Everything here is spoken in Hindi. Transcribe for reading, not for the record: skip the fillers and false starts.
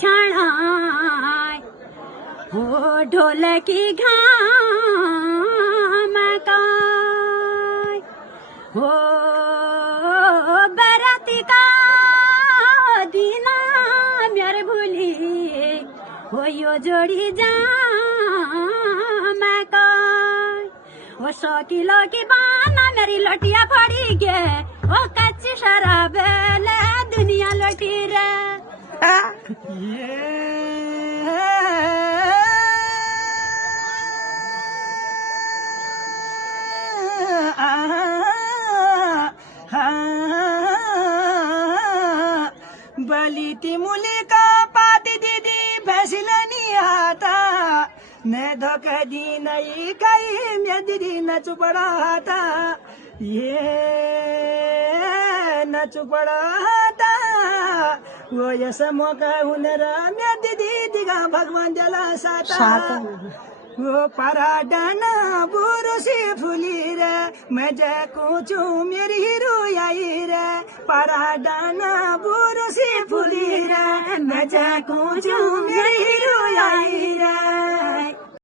छाणाय हो ढोलकी घाम काय हो बराती का दीना म्यार भूली हो यो जोड़ी जा मैं काय वो 100 किलो की बाना मेरी लोटिया पड़ी गे वो कच्ची शराब ले दुनिया लोटी रे बली ती मुली का पाती दीदी फैसला नहीं आता मैं धोखा दी नहीं कही मैं दीदी नच पड़ा था ये नच पड़ा था वो ऐसा मौका हुनर मैं दीदी दिगा भगवान जला साता वो पराडाना बुरु से फुली रे मैं जैको चू मेरी हीरो आई रे पराडाना बुरु से फुली रे मैं जैको चू मेरी हीरो आई रे